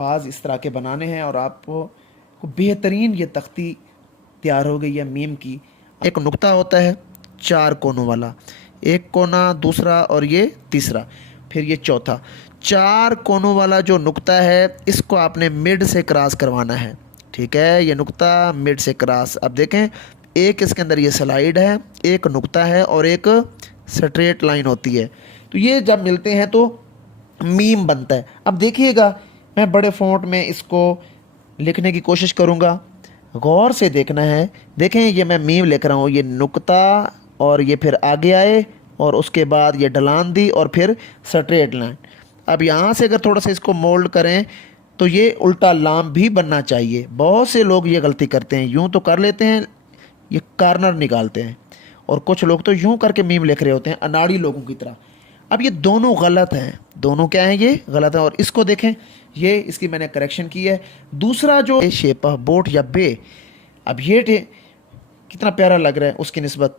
अल्फाज इस तरह के बनाने हैं और आपको बेहतरीन ये तख्ती तैयार हो गई है मीम की। एक नुक्ता होता है 4 कोनों वाला, एक कोना, दूसरा और ये तीसरा, फिर ये चौथा। 4 कोनों वाला जो नुक्ता है इसको आपने मिड से क्रॉस करवाना है। ठीक है, ये नुक्ता मिड से क्रॉस। अब देखें, एक इसके अंदर ये स्लाइड है, एक नुक्ता है और एक स्ट्रेट लाइन होती है। तो ये जब मिलते हैं तो मीम बनता है। अब देखिएगा, मैं बड़े फ़ॉन्ट में इसको लिखने की कोशिश करूँगा, गौर से देखना है। देखें, ये मैं मीम लिख रहा हूँ, ये नुक्ता और ये फिर आगे आए और उसके बाद ये ढलान दी और फिर स्ट्रेट लाइन। अब यहाँ से अगर थोड़ा सा इसको मोल्ड करें तो ये उल्टा लाम भी बनना चाहिए। बहुत से लोग ये गलती करते हैं, यूँ तो कर लेते हैं, ये कार्नर निकालते हैं, और कुछ लोग तो यूँ करके मीम लिख रहे होते हैं अनाड़ी लोगों की तरह। अब ये दोनों गलत हैं, दोनों क्या हैं, ये गलत है। और इसको देखें, ये इसकी मैंने करेक्शन की है। दूसरा जो शेप ऑफ बोट या बे, अब ये कितना प्यारा लग रहा है उसकी निस्बत।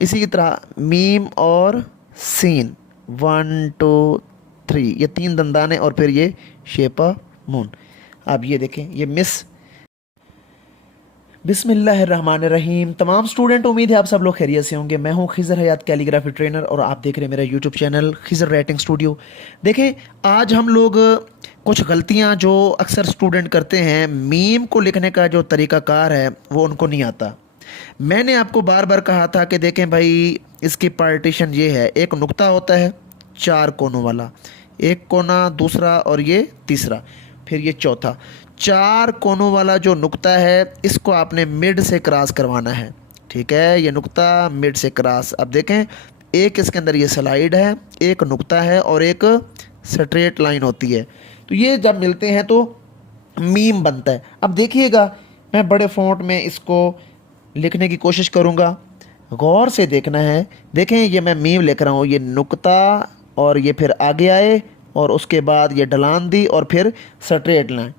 इसी की तरह मीम और सीन, 1 2 3, ये 3 दंदाने और फिर ये शेप ऑफ मून। अब ये देखें, ये मिस। बिस्मिल्लाहिर्रहमानिर्रहीम। तमाम स्टूडेंट, उम्मीद है आप सब लोग खैरियत से होंगे। मैं हूं खिज़र हयात कैलीग्राफी ट्रेनर और आप देख रहे हैं मेरा YouTube channel Khizar writing studio. देखें, आज हम लोग कुछ गलतियां जो अक्सर स्टूडेंट करते हैं, मीम को लिखने का जो तरीक़ाकार है वो उनको नहीं आता। मैंने आपको बार बार कहा था कि देखें भाई, इसकी पार्टीशन ये है, एक नुक्ता होता है 4 कोनों वाला, एक कोना, दूसरा और ये तीसरा, फिर ये चौथा। 4 कोनों वाला जो नुक्ता है इसको आपने मिड से क्रॉस करवाना है। ठीक है, ये नुक्ता मिड से क्रॉस। अब देखें, एक इसके अंदर ये स्लाइड है, एक नुक्ता है और एक स्ट्रेट लाइन होती है। तो ये जब मिलते हैं तो मीम बनता है। अब देखिएगा, मैं बड़े फ़ॉन्ट में इसको लिखने की कोशिश करूँगा, गौर से देखना है। देखें, ये मैं मीम लिख रहा हूँ, ये नुक्ता और ये फिर आगे आए और उसके बाद ये ढलान दी और फिर स्ट्रेट लाइन।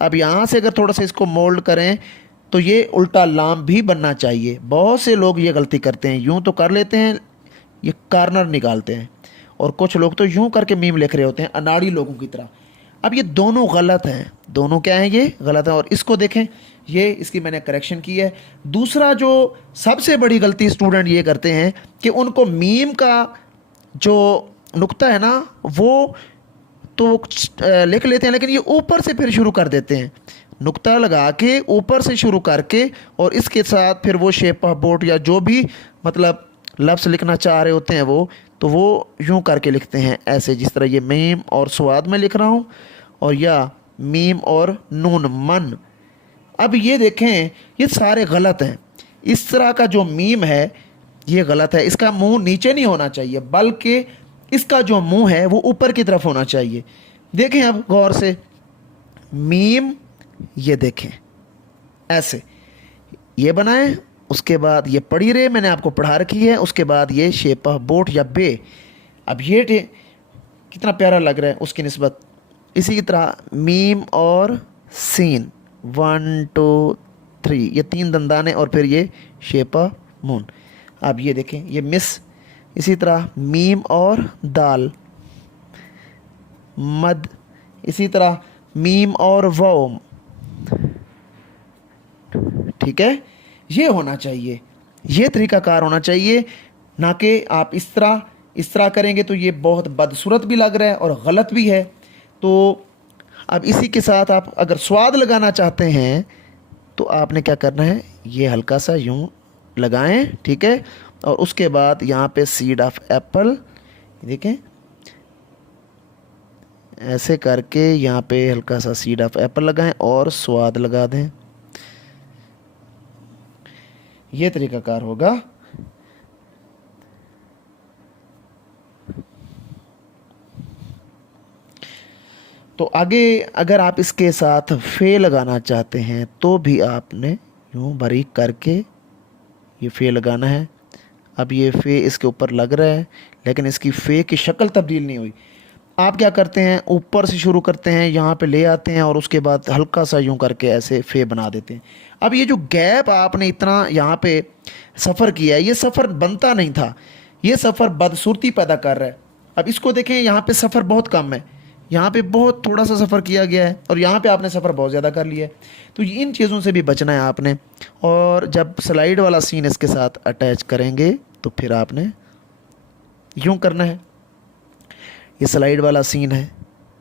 अब यहाँ से अगर थोड़ा सा इसको मोल्ड करें तो ये उल्टा लाम भी बनना चाहिए। बहुत से लोग ये गलती करते हैं, यूँ तो कर लेते हैं, ये कार्नर निकालते हैं, और कुछ लोग तो यूँ करके मीम लिख रहे होते हैं अनाड़ी लोगों की तरह। अब ये दोनों गलत हैं, दोनों क्या हैं, ये गलत हैं। और इसको देखें, ये इसकी मैंने करेक्शन की है। दूसरा जो सबसे बड़ी गलती स्टूडेंट ये करते हैं कि उनको मीम का जो नुक्ता है ना वो तो लिख लेते हैं, लेकिन ये ऊपर से फिर शुरू कर देते हैं, नुक्ता लगा के ऊपर से शुरू करके, और इसके साथ फिर वो शेप ऑफ बोट या जो भी मतलब लफ्ज़ लिखना चाह रहे होते हैं वो यूं करके लिखते हैं, ऐसे जिस तरह ये मीम और स्वाद में लिख रहा हूँ, और या मीम और नून मन। अब ये देखें, ये सारे गलत हैं। इस तरह का जो मीम है ये गलत है। इसका मुंह नीचे नहीं होना चाहिए, बल्कि इसका जो मुंह है वो ऊपर की तरफ होना चाहिए। देखें अब गौर से, मीम, ये देखें ऐसे ये बनाएं, उसके बाद ये पढ़ी रहे, मैंने आपको पढ़ा रखी है, उसके बाद ये शेप ऑफ बोट या बे। अब ये कितना प्यारा लग रहा है उसकी निस्बत। इसी की तरह मीम और सीन, 1 2 3, ये 3 दंदाने और फिर ये शेप ऑफ मून। अब ये देखें, ये मिस। इसी तरह मीम और दाल, मद। इसी तरह मीम और वो। ठीक है, ये होना चाहिए, ये तरीकाकार होना चाहिए, ना कि आप इस तरह करेंगे तो ये बहुत बदसूरत भी लग रहा है और गलत भी है। तो अब इसी के साथ आप अगर स्वाद लगाना चाहते हैं तो आपने क्या करना है, ये हल्का सा यूं लगाएं। ठीक है, और उसके बाद यहाँ पे सीड ऑफ एप्पल, देखें ऐसे करके यहाँ पे हल्का सा सीड ऑफ एप्पल लगाएं और स्वाद लगा दें। ये तरीकाकार होगा। तो आगे अगर आप इसके साथ फे लगाना चाहते हैं तो भी आपने यूँ बारीक करके ये फे लगाना है। अब ये फे इसके ऊपर लग रहा है, लेकिन इसकी फे की शक्ल तब्दील नहीं हुई। आप क्या करते हैं, ऊपर से शुरू करते हैं, यहाँ पे ले आते हैं और उसके बाद हल्का सा यूँ करके ऐसे फे बना देते हैं। अब ये जो गैप आपने इतना यहाँ पे सफ़र किया है, ये सफ़र बनता नहीं था, ये सफ़र बदसूरती पैदा कर रहा है। अब इसको देखें, यहाँ पे सफ़र बहुत कम है, यहाँ पे बहुत थोड़ा सा सफ़र किया गया है और यहाँ पे आपने सफ़र बहुत ज़्यादा कर लिया है। तो इन चीज़ों से भी बचना है आपने। और जब स्लाइड वाला सीन इसके साथ अटैच करेंगे तो फिर आपने यूँ करना है। ये स्लाइड वाला सीन है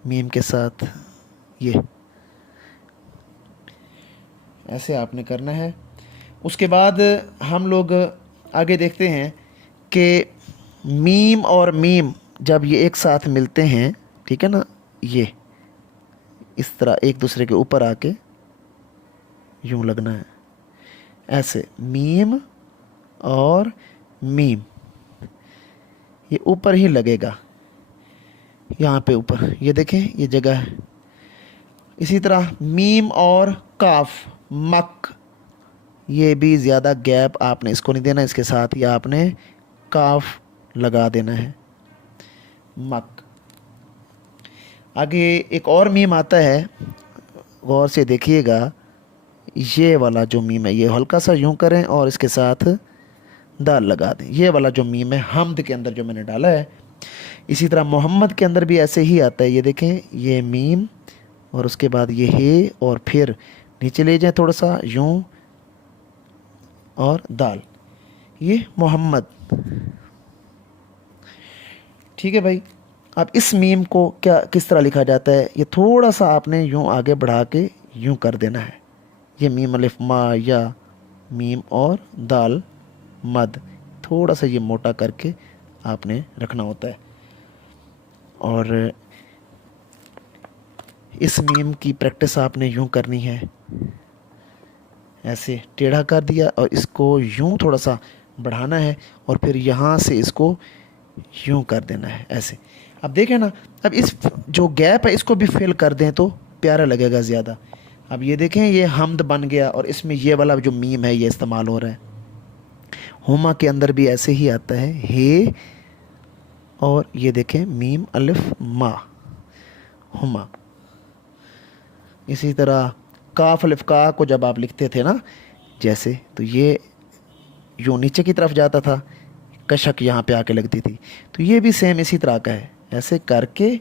मीम के साथ, ये ऐसे आपने करना है। उसके बाद हम लोग आगे देखते हैं कि मीम और मीम जब ये एक साथ मिलते हैं, ठीक है ना, ये इस तरह एक दूसरे के ऊपर आके यूं लगना है, ऐसे मीम और मीम ये ऊपर ही लगेगा, यहाँ पे ऊपर ये देखें ये जगह है। इसी तरह मीम और काफ मक, ये भी ज़्यादा गैप आपने इसको नहीं देना, इसके साथ ही आपने काफ लगा देना है, मक। आगे एक और मीम आता है, गौर से देखिएगा, ये वाला जो मीम है ये हल्का सा यूं करें और इसके साथ दाल लगा दें। ये वाला जो मीम है हमद के अंदर जो मैंने डाला है, इसी तरह मोहम्मद के अंदर भी ऐसे ही आता है। ये देखें ये मीम और उसके बाद ये है और फिर नीचे ले जाएं थोड़ा सा यूं और दाल, ये मोहम्मद। ठीक है भाई। अब इस मीम को क्या किस तरह लिखा जाता है, ये थोड़ा सा आपने यूं आगे बढ़ा के यूं कर देना है। ये मीम अलिफ मा या मीम और दाल मद, थोड़ा सा ये मोटा करके आपने रखना होता है। और इस मीम की प्रैक्टिस आपने यूं करनी है, ऐसे टेढ़ा कर दिया और इसको यूं थोड़ा सा बढ़ाना है और फिर यहाँ से इसको यूं कर देना है ऐसे। अब देखें ना, अब इस जो गैप है इसको भी फिल कर दें तो प्यारा लगेगा ज़्यादा। अब ये देखें ये हमद बन गया और इसमें ये वाला जो मीम है ये इस्तेमाल हो रहा है। हुमा के अंदर भी ऐसे ही आता है, हे और ये देखें मीम अलिफ मा, हुमा। इसी तरह काफ अलिफ का को जब आप लिखते थे ना जैसे, तो ये यूँ नीचे की तरफ जाता था, कशक यहाँ पे आके लगती थी। तो ये भी सेम इसी तरह का है, ऐसे करके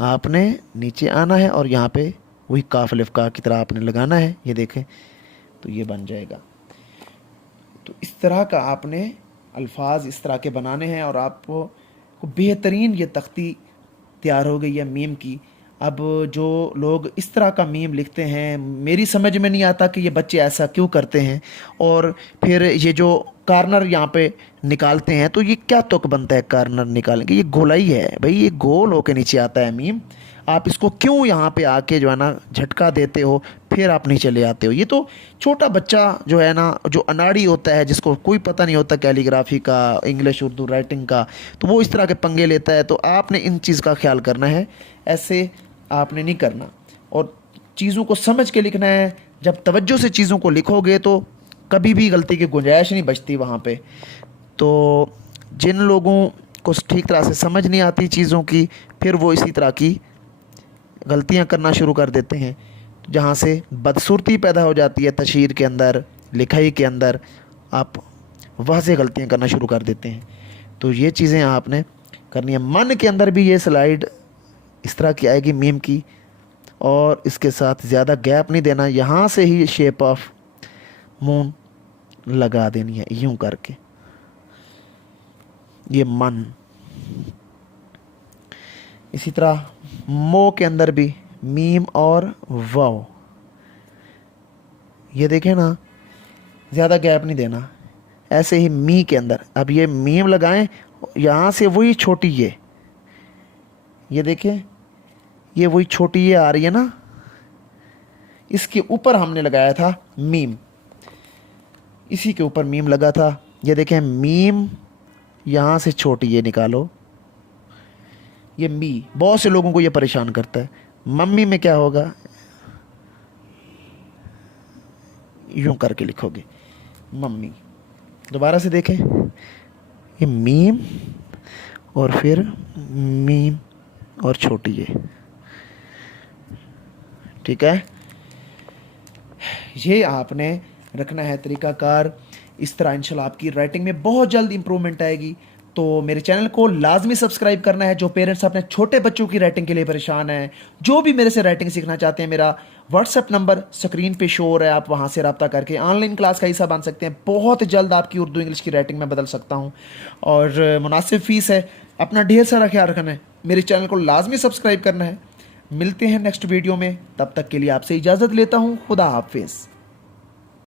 आपने नीचे आना है और यहाँ पे वही काफ अलिफ का की तरह आपने लगाना है। ये देखें तो ये बन जाएगा। तो इस तरह का आपने अल्फाज इस तरह के बनाने हैं और आपको बेहतरीन ये तख्ती तैयार हो गई है मीम की। अब जो लोग इस तरह का मीम लिखते हैं, मेरी समझ में नहीं आता कि ये बच्चे ऐसा क्यों करते हैं। और फिर ये जो कार्नर यहाँ पे निकालते हैं, तो ये क्या तुक बनता है कार्नर निकालने के, ये गोलाई है भाई, ये गोल होके नीचे आता है मीम। आप इसको क्यों यहाँ पे आके जो है ना झटका देते हो, फिर आप नीचे ले आते हो। ये तो छोटा बच्चा जो है ना, जो अनाड़ी होता है, जिसको कोई पता नहीं होता कैलीग्राफी का, इंग्लिश उर्दू राइटिंग का, तो वो इस तरह के पंगे लेता है। तो आपने इन चीज़ का ख्याल करना है, ऐसे आपने नहीं करना और चीज़ों को समझ के लिखना है। जब तवज्जो से चीज़ों को लिखोगे तो कभी भी गलती की गुंजाइश नहीं बचती वहाँ पे। तो जिन लोगों को ठीक तरह से समझ नहीं आती चीज़ों की, फिर वो इसी तरह की गलतियाँ करना शुरू कर देते हैं, जहाँ से बदसूरती पैदा हो जाती है तशहीर के अंदर, लिखाई के अंदर, आप वहाँ से गलतियाँ करना शुरू कर देते हैं। तो ये चीज़ें आपने करनी है। मन के अंदर भी ये स्लाइड इस तरह की आएगी मीम की, और इसके साथ ज़्यादा गैप नहीं देना, यहाँ से ही शेप ऑफ मून लगा देनी है यूं करके, ये मन। इसी तरह मो के अंदर भी मीम और वाव, ये देखें ना ज़्यादा गैप नहीं देना। ऐसे ही मी के अंदर अब ये मीम लगाएं, यहाँ से वही छोटी ये देखें, ये वही छोटी ये आ रही है ना, इसके ऊपर हमने लगाया था मीम, इसी के ऊपर मीम लगा था। ये देखें मीम यहाँ से छोटी ये निकालो, ये मी। बहुत से लोगों को ये परेशान करता है। मम्मी में क्या होगा, यूं करके लिखोगे मम्मी। दोबारा से देखें, ये मीम और फिर मीम और छोटी ये, ठीक है। ये आपने रखना है तरीकाकार। इस तरह इंशाल्लाह आपकी राइटिंग में बहुत जल्द इंप्रूवमेंट आएगी। तो मेरे चैनल को लाजमी सब्सक्राइब करना है। जो पेरेंट्स अपने छोटे बच्चों की राइटिंग के लिए परेशान हैं, जो भी मेरे से राइटिंग सीखना चाहते हैं, मेरा व्हाट्सएप नंबर स्क्रीन पे शो हो रहा है, आप वहाँ से रब्ता करके ऑनलाइन क्लास का हिस्सा बन सकते हैं। बहुत जल्द आपकी उर्दू इंग्लिश की राइटिंग में बदल सकता हूँ और मुनासिब फ़ीस है। अपना ढेर सारा ख्याल रखना है, मेरे चैनल को लाजमी सब्सक्राइब करना है। मिलते हैं नेक्स्ट वीडियो में, तब तक के लिए आपसे इजाज़त लेता हूँ। खुदा हाफिज़।